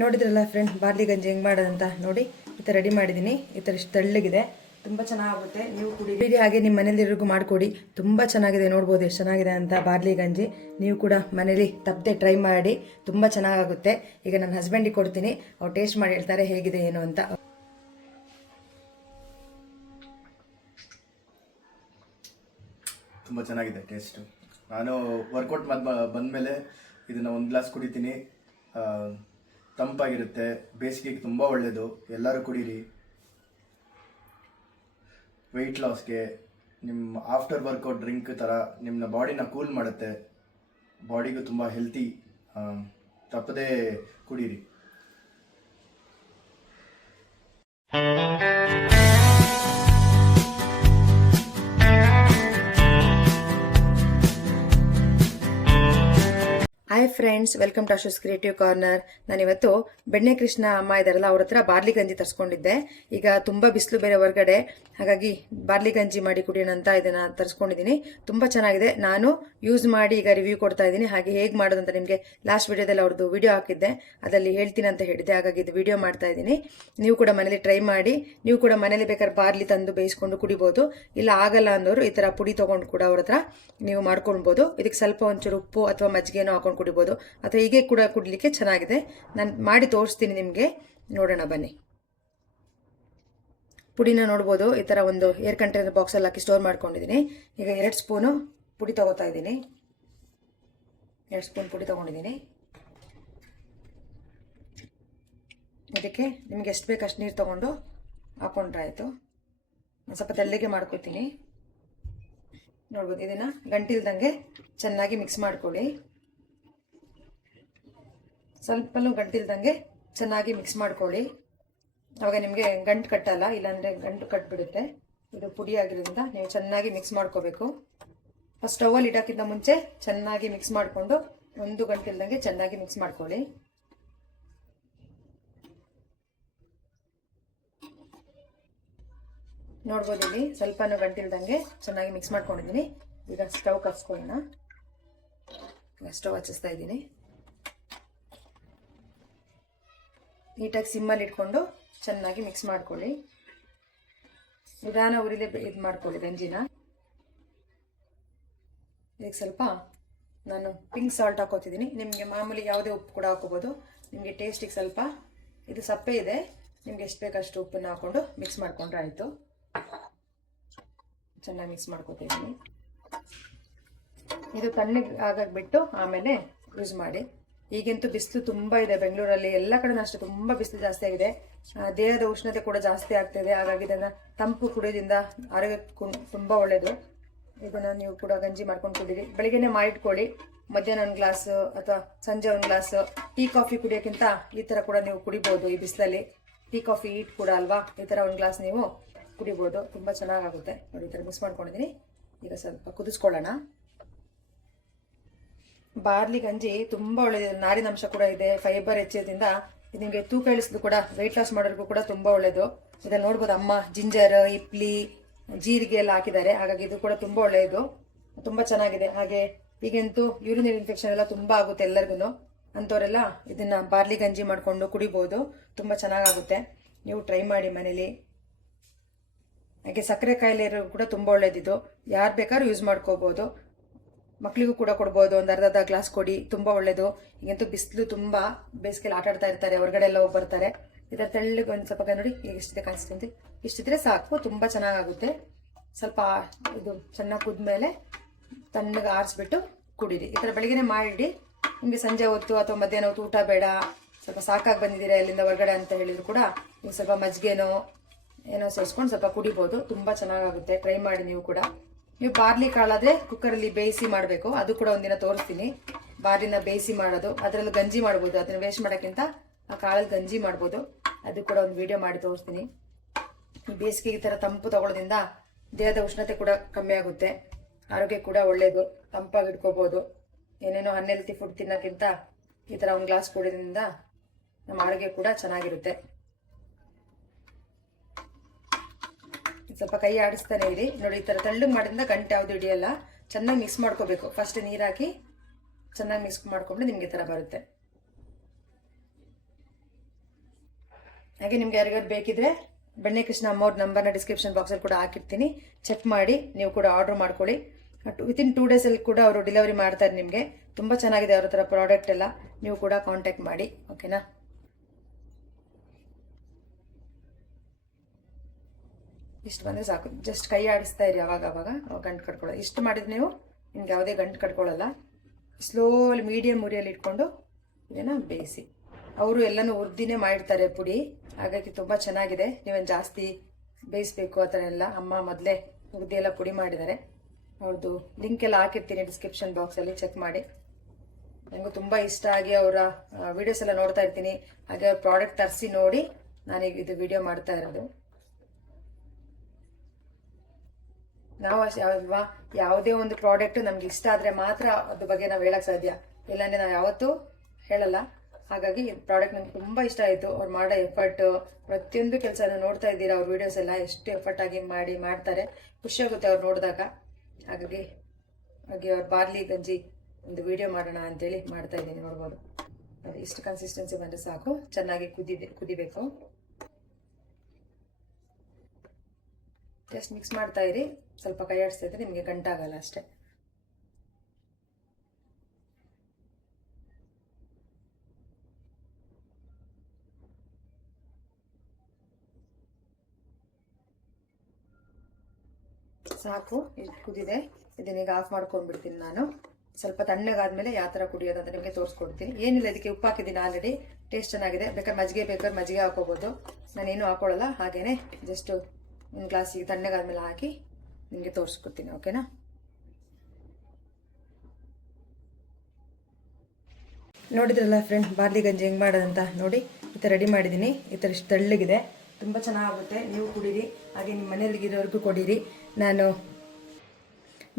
ನೋಡಿದ್ರಲ್ಲ friend, barley ಗಂಜಿ ಹೆಂಗೆ ಮಾಡೋದಂತ ನೋಡಿ. ಈ ಥರ ರೆಡಿ ಮಾಡಿದ್ದೀನಿ. ಈ ಥರ ಇಷ್ಟು ತೆಳ್ಳಗಿದೆ, ತುಂಬ ಚೆನ್ನಾಗುತ್ತೆ. ನೀವು ಕುಡಿರಿ, ಹಾಗೆ ನಿಮ್ಮ ಮನೇಲಿರಿಗೂ ಮಾಡಿಕೊಡಿ. ತುಂಬ ಚೆನ್ನಾಗಿದೆ, ನೋಡ್ಬೋದು ಎಷ್ಟು ಚೆನ್ನಾಗಿದೆ ಅಂತ ಬಾರ್ಲಿ ಗಂಜಿ. ನೀವು ಕೂಡ ಮನೇಲಿ ತಪ್ಪದೆ ಟ್ರೈ ಮಾಡಿ, ತುಂಬ ಚೆನ್ನಾಗಾಗುತ್ತೆ. ಈಗ ನನ್ನ ಹಸ್ಬೆಂಡಿಗೆ ಕೊಡ್ತೀನಿ, ಅವ್ರು ಟೇಸ್ಟ್ ಮಾಡಿ ಹೇಳ್ತಾರೆ ಹೇಗಿದೆ ಏನು ಅಂತ. ತುಂಬ ಚೆನ್ನಾಗಿದೆ ಟೇಸ್ಟು. ನಾನು ವರ್ಕೌಟ್ ಬಂದಮೇಲೆ ಇದನ್ನು ಒಂದು ಗ್ಲಾಸ್ ಕುಡಿತೀನಿ. ತಂಪಾಗಿರುತ್ತೆ, ಬೇಸಿಗೆಗೆ ತುಂಬ ಒಳ್ಳೆಯದು. ಎಲ್ಲರೂ ಕುಡೀರಿ. ವೆಯ್ಟ್ ಲಾಸ್ಗೆ, ನಿಮ್ಮ ಆಫ್ಟರ್ ವರ್ಕೌಟ್ ಡ್ರಿಂಕ್ ಥರ ನಿಮ್ಮ ಬಾಡಿನ ಕೂಲ್ ಮಾಡುತ್ತೆ. ಬಾಡಿಗೂ ತುಂಬ ಹೆಲ್ತಿ. ತಪ್ಪದೇ ಕುಡೀರಿ. Hi friends, welcome to Asho's creative corner. ನಾನಿವತ್ತು ಬೆಣ್ಣೆ ಕೃಷ್ಣ ಅಮ್ಮ ಇದ್ದಾರಲ್ಲ, ಅವ್ರ ಹತ್ರ ಬಾರ್ಲಿ ಗಂಜಿ ತರಿಸ್ಕೊಂಡಿದ್ದೆ. ಈಗ ತುಂಬ ಬಿಸಿಲು ಬೇರೆ ಹೊರಗಡೆ, ಹಾಗಾಗಿ ಬಾರ್ಲಿ ಗಂಜಿ ಮಾಡಿ ಕುಡಿಯೋಣ ಅಂತ ಇದನ್ನು ತರಿಸ್ಕೊಂಡಿದ್ದೀನಿ. ತುಂಬ ಚೆನ್ನಾಗಿದೆ. ನಾನು ಯೂಸ್ ಮಾಡಿ ಈಗ ರಿವ್ಯೂ ಕೊಡ್ತಾ ಇದ್ದೀನಿ. ಹಾಗೆ ಹೇಗೆ ಮಾಡೋದು ಅಂತ ನಿಮಗೆ ಲಾಸ್ಟ್ ವಿಡಿಯೋದಲ್ಲಿ ಅವ್ರದ್ದು ವಿಡಿಯೋ ಹಾಕಿದ್ದೆ, ಅದರಲ್ಲಿ ಹೇಳ್ತೀನಿ ಅಂತ ಹೇಳಿದ್ದೆ. ಹಾಗಾಗಿ ಇದು ವಿಡಿಯೋ ಮಾಡ್ತಾ ಇದ್ದೀನಿ. ನೀವು ಕೂಡ ಮನೇಲಿ ಟ್ರೈ ಮಾಡಿ. ನೀವು ಕೂಡ ಮನೇಲಿ ಬೇಕಾದ್ರೆ ಬಾರ್ಲಿ ತಂದು ಬೇಯಿಸ್ಕೊಂಡು ಕುಡಿಬೋದು. ಇಲ್ಲ ಆಗಲ್ಲ ಅಂದವರು ಈ ಥರ ಪುಡಿ ತೊಗೊಂಡು ಕೂಡ ಅವ್ರ ಹತ್ರ ನೀವು ಮಾಡ್ಕೊಳ್ಬೋದು. ಇದಕ್ಕೆ ಸ್ವಲ್ಪ ಒಂಚೂರು ಉಪ್ಪು ಅಥವಾ ಮಜ್ಜಿಗೆನೋ ಹಾಕೊಂಡು ಕುಡಿಬೋದು, ಅಥವಾ ಹೀಗೆ ಕೂಡ ಕುಡ್ಲಿಕ್ಕೆ ಚೆನ್ನಾಗಿದೆ. ನಾನು ಮಾಡಿ ತೋರಿಸ್ತೀನಿ ನಿಮಗೆ, ನೋಡೋಣ ಬನ್ನಿ. ಪುಡಿನ ನೋಡ್ಬೋದು, ಈ ಥರ ಒಂದು ಏರ್ ಕಂಟೈನರ್ ಬಾಕ್ಸಲ್ಲಿ ಹಾಕಿ ಸ್ಟೋರ್ ಮಾಡ್ಕೊಂಡಿದ್ದೀನಿ. ಈಗ 2 ಸ್ಪೂನು ಪುಡಿ ತೊಗೋತಾ ಇದ್ದೀನಿ. 2 ಸ್ಪೂನ್ ಪುಡಿ ತೊಗೊಂಡಿದ್ದೀನಿ. ಇದಕ್ಕೆ ನಿಮ್ಗೆ ಎಷ್ಟು ಬೇಕು ಅಷ್ಟು ನೀರು ತೊಗೊಂಡು ಹಾಕೊಂಡ್ರೆ ಆಯಿತು. ನಾನು ಸ್ವಲ್ಪ ತೆಳ್ಳಗೆ ಮಾಡ್ಕೊತೀನಿ. ನೋಡ್ಬೋದು, ಇದನ್ನು ಗಂಟಿಲ್ದಂಗೆ ಚೆನ್ನಾಗಿ ಮಿಕ್ಸ್ ಮಾಡ್ಕೊಳ್ಳಿ. ಸ್ವಲ್ಪನೂ ಗಂಟಿಲ್ದಂಗೆ ಚೆನ್ನಾಗಿ ಮಿಕ್ಸ್ ಮಾಡ್ಕೊಳ್ಳಿ. ಆವಾಗ ನಿಮಗೆ ಗಂಟು ಕಟ್ಟಲ್ಲ, ಇಲ್ಲಾಂದರೆ ಗಂಟು ಕಟ್ಬಿಡುತ್ತೆ. ಇದು ಪುಡಿ ಆಗಿರೋದ್ರಿಂದ ನೀವು ಚೆನ್ನಾಗಿ ಮಿಕ್ಸ್ ಮಾಡ್ಕೋಬೇಕು. ಫಸ್ಟ್ ಸ್ಟವಲ್ಲಿ ಇಡೋಕ್ಕಿಂತ ಮುಂಚೆ ಚೆನ್ನಾಗಿ ಮಿಕ್ಸ್ ಮಾಡಿಕೊಂಡು ಒಂದು ಗಂಟಿಲ್ದಂಗೆ ಚೆನ್ನಾಗಿ ಮಿಕ್ಸ್ ಮಾಡ್ಕೊಳ್ಳಿ. ನೋಡ್ಬೋದು, ಇಲ್ಲಿ ಸ್ವಲ್ಪನೂ ಗಂಟಿಲ್ದಂಗೆ ಚೆನ್ನಾಗಿ ಮಿಕ್ಸ್ ಮಾಡ್ಕೊಂಡಿದ್ದೀನಿ. ಈಗ ಸ್ಟವ್ ಕಚ್ಕೊಳ್ಳೋಣ. ಸ್ಟವ್ ಹಚ್ಚಿಸ್ತಾ ಇದ್ದೀನಿ. ನೀಟಾಗಿ ಸಿಮ್ಮಲ್ಲಿ ಇಟ್ಕೊಂಡು ಚೆನ್ನಾಗಿ ಮಿಕ್ಸ್ ಮಾಡ್ಕೊಳ್ಳಿ. ನಿಧಾನ ಉರಿಲೇ ಇದು ಮಾಡ್ಕೊಳ್ಳಿ ಗಂಜಿನ. ಈಗ ಸ್ವಲ್ಪ ನಾನು ಪಿಂಕ್ ಸಾಲ್ಟ್ ಹಾಕೋತಿದ್ದೀನಿ. ನಿಮಗೆ ಮಾಮೂಲಿ ಯಾವುದೇ ಉಪ್ಪು ಕೂಡ ಹಾಕೋಬೋದು. ನಿಮಗೆ ಟೇಸ್ಟಿಗೆ ಸ್ವಲ್ಪ ಇದು ಸಪ್ಪೆ ಇದೆ, ನಿಮ್ಗೆ ಎಷ್ಟು ಬೇಕಷ್ಟು ಉಪ್ಪನ್ನು ಹಾಕ್ಕೊಂಡು ಮಿಕ್ಸ್ ಮಾಡ್ಕೊಂಡ್ರೆ ಆಯಿತು. ಚೆನ್ನಾಗಿ ಮಿಕ್ಸ್ ಮಾಡ್ಕೊತಿದ್ದೀನಿ. ಇದು ತಣ್ಣಗೆ ಆಗಕ್ಕೆ ಬಿಟ್ಟು ಆಮೇಲೆ ಯೂಸ್ ಮಾಡಿ. ಈಗಂತೂ ಬಿಸಿಲು ತುಂಬ ಇದೆ ಬೆಂಗಳೂರಲ್ಲಿ, ಎಲ್ಲ ಕಡೆ ಅಷ್ಟೇ ತುಂಬ ಬಿಸಿಲು ಜಾಸ್ತಿ ಆಗಿದೆ. ದೇಹದ ಉಷ್ಣತೆ ಕೂಡ ಜಾಸ್ತಿ ಆಗ್ತಾಯಿದೆ. ಹಾಗಾಗಿ ಇದನ್ನು ತಂಪು ಕುಡಿಯೋದ್ರಿಂದ ಆರೋಗ್ಯಕ್ಕೂ ತುಂಬ ಒಳ್ಳೆಯದು. ಇದನ್ನು ನೀವು ಕೂಡ ಗಂಜಿ ಮಾಡ್ಕೊಂಡು ಕುಡೀರಿ. ಬೆಳಿಗ್ಗೆನೇ ಮಾಡಿಟ್ಕೊಳ್ಳಿ. ಮಧ್ಯಾಹ್ನ ಒಂದು ಗ್ಲಾಸು ಅಥವಾ ಸಂಜೆ ಒಂದು ಗ್ಲಾಸು. ಟೀ ಕಾಫಿ ಕುಡಿಯೋಕ್ಕಿಂತ ಈ ಥರ ಕೂಡ ನೀವು ಕುಡಿಬೋದು. ಈ ಬಿಸಿಲಲ್ಲಿ ಟೀ ಕಾಫಿ ಈಟ್ ಕೂಡ ಅಲ್ವಾ, ಈ ಥರ ಒಂದು ಗ್ಲಾಸ್ ನೀವು ಕುಡಿಬೋದು. ತುಂಬ ಚೆನ್ನಾಗಾಗುತ್ತೆ. ನೋಡಿ, ಈ ಥರ ಮಿಕ್ಸ್ ಮಾಡ್ಕೊಂಡಿದ್ದೀನಿ. ಈಗ ಸ್ವಲ್ಪ ಕುದಿಸ್ಕೊಳ್ಳೋಣ. ಬಾರ್ಲಿ ಗಂಜಿ ತುಂಬ ಒಳ್ಳೆಯದು. ನಾರಿನಂಶ ಕೂಡ ಇದೆ, ಫೈಬರ್ ಹೆಚ್ಚೋದ್ರಿಂದ ಇದು ನಿಮಗೆ ತೂಕ ಇಳಿಸೋದು ಕೂಡ, ವೆಯ್ಟ್ ಲಾಸ್ ಮಾಡೋರಿಗೂ ಕೂಡ ತುಂಬ ಒಳ್ಳೆಯದು. ಇದನ್ನು ನೋಡ್ಬೋದು, ಅಮ್ಮ ಜಿಂಜರ್, ಇಪ್ಲಿ, ಜೀರಿಗೆ ಎಲ್ಲ ಹಾಕಿದ್ದಾರೆ. ಹಾಗಾಗಿ ಇದು ಕೂಡ ತುಂಬ ಒಳ್ಳೆಯದು, ತುಂಬ ಚೆನ್ನಾಗಿದೆ. ಹಾಗೆ ಈಗಂತೂ ಯೂರಿನರಿ ಇನ್ಫೆಕ್ಷನ್ ಎಲ್ಲ ತುಂಬ ಆಗುತ್ತೆ ಎಲ್ಲರಿಗೂ. ಅಂಥವರೆಲ್ಲ ಇದನ್ನು ಬಾರ್ಲಿ ಗಂಜಿ ಮಾಡಿಕೊಂಡು ಕುಡಿಬೋದು. ತುಂಬ ಚೆನ್ನಾಗಾಗುತ್ತೆ. ನೀವು ಟ್ರೈ ಮಾಡಿ ಮನೇಲಿ. ಹಾಗೆ ಸಕ್ಕರೆ ಕಾಯಿಲೆ ಇರೋರು ಕೂಡ ತುಂಬ ಒಳ್ಳೇದಿದು. ಯಾರು ಬೇಕಾದ್ರೂ ಯೂಸ್ ಮಾಡ್ಕೋಬೋದು. ಮಕ್ಕಳಿಗೂ ಕೂಡ ಕೊಡ್ಬೋದು. ಒಂದು ಅರ್ಧ ಗ್ಲಾಸ್ ಕೊಡಿ, ತುಂಬ ಒಳ್ಳೆಯದು. ಈಗಂತೂ ಬಿಸಿಲು ತುಂಬ, ಬೇಸಿಗೆಯಲ್ಲಿ ಆಟ ಆಡ್ತಾ ಇರ್ತಾರೆ, ಹೊರಗಡೆ ಎಲ್ಲ ಹೋಗಿ ಬರ್ತಾರೆ. ಇದರ ತೆಳ್ಳಗೆ ಒಂದು ಸ್ವಲ್ಪ ನೋಡಿ, ಈಗ ಎಷ್ಟಿದೆ ಕಾಣಿಸ್ತೀನಿ, ಇಷ್ಟಿದ್ರೆ ಸಾಕು, ತುಂಬ ಚೆನ್ನಾಗಾಗುತ್ತೆ. ಸ್ವಲ್ಪ ಇದು ಚೆನ್ನಾಗಿ ಕುದ್ಮೇಲೆ ತಣ್ಣಗೆ ಆರಿಸ್ಬಿಟ್ಟು ಕುಡೀರಿ. ಈ ಥರ ಬೆಳಗ್ಗೆನೇ ಮಾಡಿಡಿ. ನಿಮಗೆ ಸಂಜೆ ಹೊತ್ತು ಅಥವಾ ಮಧ್ಯಾಹ್ನ ಹೊತ್ತು ಊಟ ಬೇಡ, ಸ್ವಲ್ಪ ಸಾಕಾಗಿ ಬಂದಿದ್ದೀರಾ ಎಲ್ಲಿಂದ ಹೊರಗಡೆ ಅಂತ ಹೇಳಿದ್ರು ಕೂಡ ನೀವು ಸ್ವಲ್ಪ ಮಜ್ಜಿಗೆನೋ ಏನೋ ಸೇರಿಸ್ಕೊಂಡು ಸ್ವಲ್ಪ ಕುಡಿಬೋದು. ತುಂಬ ಚೆನ್ನಾಗಾಗುತ್ತೆ. ಟ್ರೈ ಮಾಡಿ ನೀವು ಕೂಡ. ನೀವು ಬಾರ್ಲಿ ಕಾಳಾದರೆ ಕುಕ್ಕರಲ್ಲಿ ಬೇಯಿಸಿ ಮಾಡಬೇಕು. ಅದು ಕೂಡ ಒಂದಿನ ತೋರಿಸ್ತೀನಿ. ಬಾರ್ಲಿನ ಬೇಯಿಸಿ ಮಾಡೋದು, ಅದರಲ್ಲೂ ಗಂಜಿ ಮಾಡ್ಬೋದು. ಅದನ್ನು ವೇಸ್ಟ್ ಮಾಡೋಕ್ಕಿಂತ ಆ ಕಾಳಲ್ಲಿ ಗಂಜಿ ಮಾಡ್ಬೋದು. ಅದು ಕೂಡ ಒಂದು ವಿಡಿಯೋ ಮಾಡಿ ತೋರಿಸ್ತೀನಿ. ಈ ಬೇಸಿಗೆ ಈ ಥರ ತಂಪು ತಗೊಳ್ಳೋದ್ರಿಂದ ದೇಹದ ಉಷ್ಣತೆ ಕೂಡ ಕಮ್ಮಿ ಆಗುತ್ತೆ. ಆರೋಗ್ಯ ಕೂಡ ಒಳ್ಳೆಯದು, ತಂಪಾಗಿ ಇಟ್ಕೋಬೋದು. ಏನೇನೋ ಅನ್ಹೆಲ್ತಿ ಫುಡ್ ತಿನ್ನೋಕ್ಕಿಂತ ಈ ಥರ ಒಂದು ಗ್ಲಾಸ್ ಕುಡಿಯೋದ್ರಿಂದ ನಮ್ಮ ಆರೋಗ್ಯ ಕೂಡ ಚೆನ್ನಾಗಿರುತ್ತೆ. ಸ್ವಲ್ಪ ಕೈ ಆಡಿಸ್ತಾನೆ ಇರಿ. ನೋಡಿ, ಈ ಥರ ತಳ್ಳಗೆ ಮಾಡಿದ್ರಿಂದ ಗಂಟೆ ಯಾವುದು ಹಿಡಿಯಲ್ಲ. ಚೆನ್ನಾಗಿ ಮಿಕ್ಸ್ ಮಾಡ್ಕೋಬೇಕು. ಫಸ್ಟ್ ನೀರು ಹಾಕಿ ಚೆನ್ನಾಗಿ ಮಿಕ್ಸ್ ಮಾಡಿಕೊಂಡ್ರೆ ನಿಮಗೆ ಈ ಥರ ಬರುತ್ತೆ. ಹಾಗೆ ನಿಮ್ಗೆ ಯಾರಿಗಾರು ಬೇಕಿದ್ರೆ ಬೆಣ್ಣೆ ಕೃಷ್ಣ ಅಮ್ಮವ್ರ ನಂಬರ್ನ ಡಿಸ್ಕ್ರಿಪ್ಷನ್ ಬಾಕ್ಸಲ್ಲಿ ಕೂಡ ಹಾಕಿರ್ತೀನಿ, ಚೆಕ್ ಮಾಡಿ ನೀವು ಕೂಡ ಆರ್ಡರ್ ಮಾಡ್ಕೊಳ್ಳಿ. ವಿತಿನ್ 2 ಡೇಸಲ್ಲಿ ಕೂಡ ಅವರು ಡೆಲಿವರಿ ಮಾಡ್ತಾರೆ ನಿಮಗೆ. ತುಂಬ ಚೆನ್ನಾಗಿದೆ ಅವ್ರ ಹತ್ರ ಪ್ರಾಡಕ್ಟ್ ಎಲ್ಲ, ನೀವು ಕೂಡ ಕಾಂಟ್ಯಾಕ್ಟ್ ಮಾಡಿ. ಓಕೆನಾ? ಇಷ್ಟು ಬಂದರೆ ಸಾಕು. ಜಸ್ಟ್ ಕೈ ಆಡಿಸ್ತಾ ಇರಿ ಅವಾಗ ಗಂಟು ಕಟ್ಕೊಳ್ಳೋದು. ಇಷ್ಟು ಮಾಡಿದ್ರೆ ನೀವು ನಿಮ್ಗೆ ಯಾವುದೇ ಗಂಟು ಕಟ್ಕೊಳ್ಳಲ್ಲ. ಸ್ಲೋಲಿ ಮೀಡಿಯಮ್ ಉರಿಯಲ್ಲಿ ಇಟ್ಕೊಂಡು ಇದನ್ನು ಬೇಯಿಸಿ. ಅವರು ಎಲ್ಲನೂ ಹುರಿದಿನೇ ಮಾಡಿರ್ತಾರೆ ಪುಡಿ, ಹಾಗಾಗಿ ತುಂಬ ಚೆನ್ನಾಗಿದೆ. ನೀವೇನು ಜಾಸ್ತಿ ಬೇಯಿಸ್ಬೇಕು ಆ ಥರ ಎಲ್ಲ. ಅಮ್ಮ ಮೊದಲೇ ಹುರಿದಿ ಎಲ್ಲ ಪುಡಿ ಮಾಡಿದ್ದಾರೆ. ಅವ್ರದ್ದು ಲಿಂಕ್ ಎಲ್ಲ ಹಾಕಿರ್ತೀನಿ ಡಿಸ್ಕ್ರಿಪ್ಷನ್ ಬಾಕ್ಸಲ್ಲಿ, ಚೆಕ್ ಮಾಡಿ. ನನಗೂ ತುಂಬ ಇಷ್ಟ ಆಗಿ ಅವರ ವಿಡಿಯೋಸ್ ಎಲ್ಲ ನೋಡ್ತಾ ಇರ್ತೀನಿ. ಹಾಗೆ ಅವ್ರ ಪ್ರಾಡಕ್ಟ್ ತರಿಸಿ ನೋಡಿ ನಾನೀಗ ಇದು ವಿಡಿಯೋ ಮಾಡ್ತಾ ಇರೋದು. ನಾವು ಅಲ್ವಾ, ಯಾವುದೇ ಒಂದು ಪ್ರಾಡಕ್ಟ್ ನಮ್ಗೆ ಇಷ್ಟ ಆದರೆ ಮಾತ್ರ ಅದ್ರ ಬಗ್ಗೆ ನಾವು ಹೇಳಕ್ಕೆ ಸಾಧ್ಯ, ಇಲ್ಲಾಂದರೆ ನಾವು ಯಾವತ್ತೂ ಹೇಳಲ್ಲ. ಹಾಗಾಗಿ ಪ್ರಾಡಕ್ಟ್ ನನಗೆ ತುಂಬ ಇಷ್ಟ ಆಯಿತು. ಅವ್ರು ಮಾಡೋ ಎಫರ್ಟ್, ಪ್ರತಿಯೊಂದು ಕೆಲಸನ ನೋಡ್ತಾ ಇದ್ದೀರಾ. ಅವ್ರ ವೀಡಿಯೋಸ್ ಎಲ್ಲ ಎಷ್ಟು ಎಫರ್ಟ್ ಆಗಿ ಮಾಡ್ತಾರೆ, ಖುಷಿಯಾಗುತ್ತೆ ಅವ್ರು ನೋಡಿದಾಗ. ಹಾಗಾಗಿ ಅವ್ರ ಬಾರ್ಲಿ ಗಂಜಿ ಒಂದು ವಿಡಿಯೋ ಮಾಡೋಣ ಅಂತೇಳಿ ಮಾಡ್ತಾ ಇದ್ದೀನಿ. ನೋಡ್ಬೋದು, ಅದು ಇಷ್ಟು ಕನ್ಸಿಸ್ಟೆನ್ಸಿ ಬಂದರೆ ಸಾಕು. ಚೆನ್ನಾಗಿ ಕುದಿಬೇಕು. ಜಸ್ಟ್ ಮಿಕ್ಸ್ ಮಾಡ್ತಾ ಇರಿ, ಸ್ವಲ್ಪ ಕೈ ಆಡಿಸ್ತಾ ಇದ್ರೆ ನಿಮಗೆ ಗಂಟಾಗಲ್ಲ ಅಷ್ಟೇ. ಸಾಕು, ಇದು ಕುದಿದೆ. ಇದನ್ನೀಗ ಆಫ್ ಮಾಡ್ಕೊಂಡ್ಬಿಡ್ತೀನಿ ನಾನು. ಸ್ವಲ್ಪ ತಣ್ಣಗಾದ್ಮೇಲೆ ಯಾವ ಥರ ಕುಡಿಯೋದು ಅಂತ ನಿಮಗೆ ತೋರಿಸ್ಕೊಡ್ತೀನಿ. ಏನಿಲ್ಲ, ಇದಕ್ಕೆ ಉಪ್ಪು ಹಾಕಿದ್ದೀನಿ ಆಲ್ರೆಡಿ. ಟೇಸ್ಟ್ ಚೆನ್ನಾಗಿದೆ. ಬೇಕಾದ್ರೆ ಮಜ್ಜಿಗೆ ಹಾಕೋಬೋದು. ನಾನೇನು ಹಾಕೊಳ್ಳಲ್ಲ, ಹಾಗೇನೆ ಜಸ್ಟ್ ಒಂದು ಗ್ಲಾಸಿಗೆ ತಣ್ಣಗಾದ್ಮೇಲೆ ಹಾಕಿ ನಿಮಗೆ ತೋರಿಸ್ಕೊಡ್ತೀನಿ. ಓಕೆನಾ? ನೋಡಿದ್ರಲ್ಲ ಫ್ರೆಂಡ್, ಬಾರ್ಲಿ ಗಂಜಿ ಹೆಂಗೆ ಮಾಡೋದಂತ ನೋಡಿ. ಈ ಥರ ರೆಡಿ ಮಾಡಿದ್ದೀನಿ. ಈ ಥರ ಇಷ್ಟು ತೆಳ್ಳಗಿದೆ, ತುಂಬ ಚೆನ್ನಾಗುತ್ತೆ. ನೀವು ಕುಡೀರಿ, ಹಾಗೆ ನಿಮ್ಮ ಮನೆಯಲ್ಲಿರೋರ್ಗೂ ಕೊಡಿರಿ.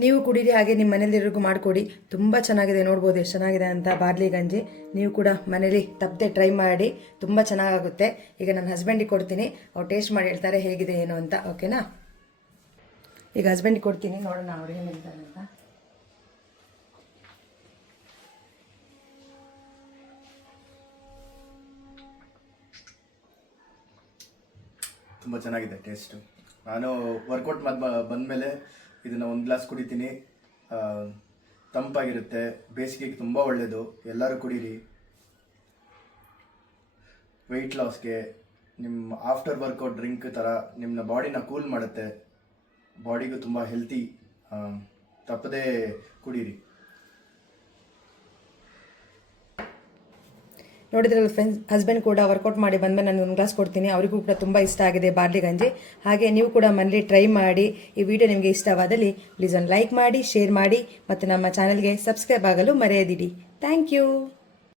ನೀವು ಕುಡೀರಿ, ಹಾಗೆ ನಿಮ್ಮ ಮನೇಲಿರೋರ್ಗೂ ಮಾಡಿಕೊಡಿ. ತುಂಬ ಚೆನ್ನಾಗಿದೆ. ನೋಡ್ಬೋದು ಎಷ್ಟು ಚೆನ್ನಾಗಿದೆ ಅಂತ ಬಾರ್ಲಿ ಗಂಜಿ. ನೀವು ಕೂಡ ಮನೇಲಿ ತಪ್ಪದೆ ಟ್ರೈ ಮಾಡಿ, ತುಂಬ ಚೆನ್ನಾಗುತ್ತೆ. ಈಗ ನನ್ನ ಹಸ್ಬೆಂಡಿಗೆ ಕೊಡ್ತೀನಿ, ಅವ್ರು ಟೇಸ್ಟ್ ಮಾಡಿ ಹೇಳ್ತಾರೆ ಹೇಗಿದೆ ಏನು ಅಂತ. ಓಕೆನಾ? ಈಗ ಹಸ್ಬೆಂಡಿಗೆ ಕೊಡ್ತೀನಿ, ನೋಡೋಣ ಅವ್ರು ಏನು ಹೇಳ್ತಾರೆ ಅಂತ. ತುಂಬ ಚೆನ್ನಾಗಿದೆ ಟೇಸ್ಟು. ನಾನು ವರ್ಕೌಟ್ ಬಂದಮೇಲೆ ಇದನ್ನು ಒಂದು ಗ್ಲಾಸ್ ಕುಡಿತೀನಿ. ತಂಪಾಗಿರುತ್ತೆ, ಬೇಸಿಗೆಗೆ ತುಂಬ ಒಳ್ಳೆಯದು. ಎಲ್ಲರೂ ಕುಡೀರಿ. ವೆಯ್ಟ್ ಲಾಸ್ಗೆ, ನಿಮ್ಮ ಆಫ್ಟರ್ ವರ್ಕೌಟ್ ಡ್ರಿಂಕ್ ಥರ ನಿಮ್ಮ ಬಾಡಿನ ಕೂಲ್ ಮಾಡುತ್ತೆ. ಬಾಡಿಗೂ ತುಂಬ ಹೆಲ್ತಿ. ತಪ್ಪದೇ ಕುಡೀರಿ. ನೋಡಿದ್ರಲ್ಲ ಫ್ರೆಂಡ್ಸ್, ಹಸ್ಬೆಂಡ್ ಕೂಡ ವರ್ಕೌಟ್ ಮಾಡಿ ಬಂದಮೇಲೆ ನಾನು ಒಂದು ಗ್ಲಾಸ್ ಕೊಡ್ತೀನಿ. ಅವರಿಗೂ ಕೂಡ ತುಂಬ ಇಷ್ಟ ಆಗಿದೆ ಬಾರ್ಲಿ ಗಂಜಿ. ಹಾಗೆ ನೀವು ಕೂಡ ಮನೇಲಿ ಟ್ರೈ ಮಾಡಿ. ಈ ವಿಡಿಯೋ ನಿಮಗೆ ಇಷ್ಟವಾದಲ್ಲಿ ಪ್ಲೀಸ್ ಒಂದು ಲೈಕ್ ಮಾಡಿ, ಶೇರ್ ಮಾಡಿ, ಮತ್ತು ನಮ್ಮ ಚಾನಲ್ಗೆ ಸಬ್ಸ್ಕ್ರೈಬ್ ಆಗಲು ಮರೆಯದಿರಿ. Thank you.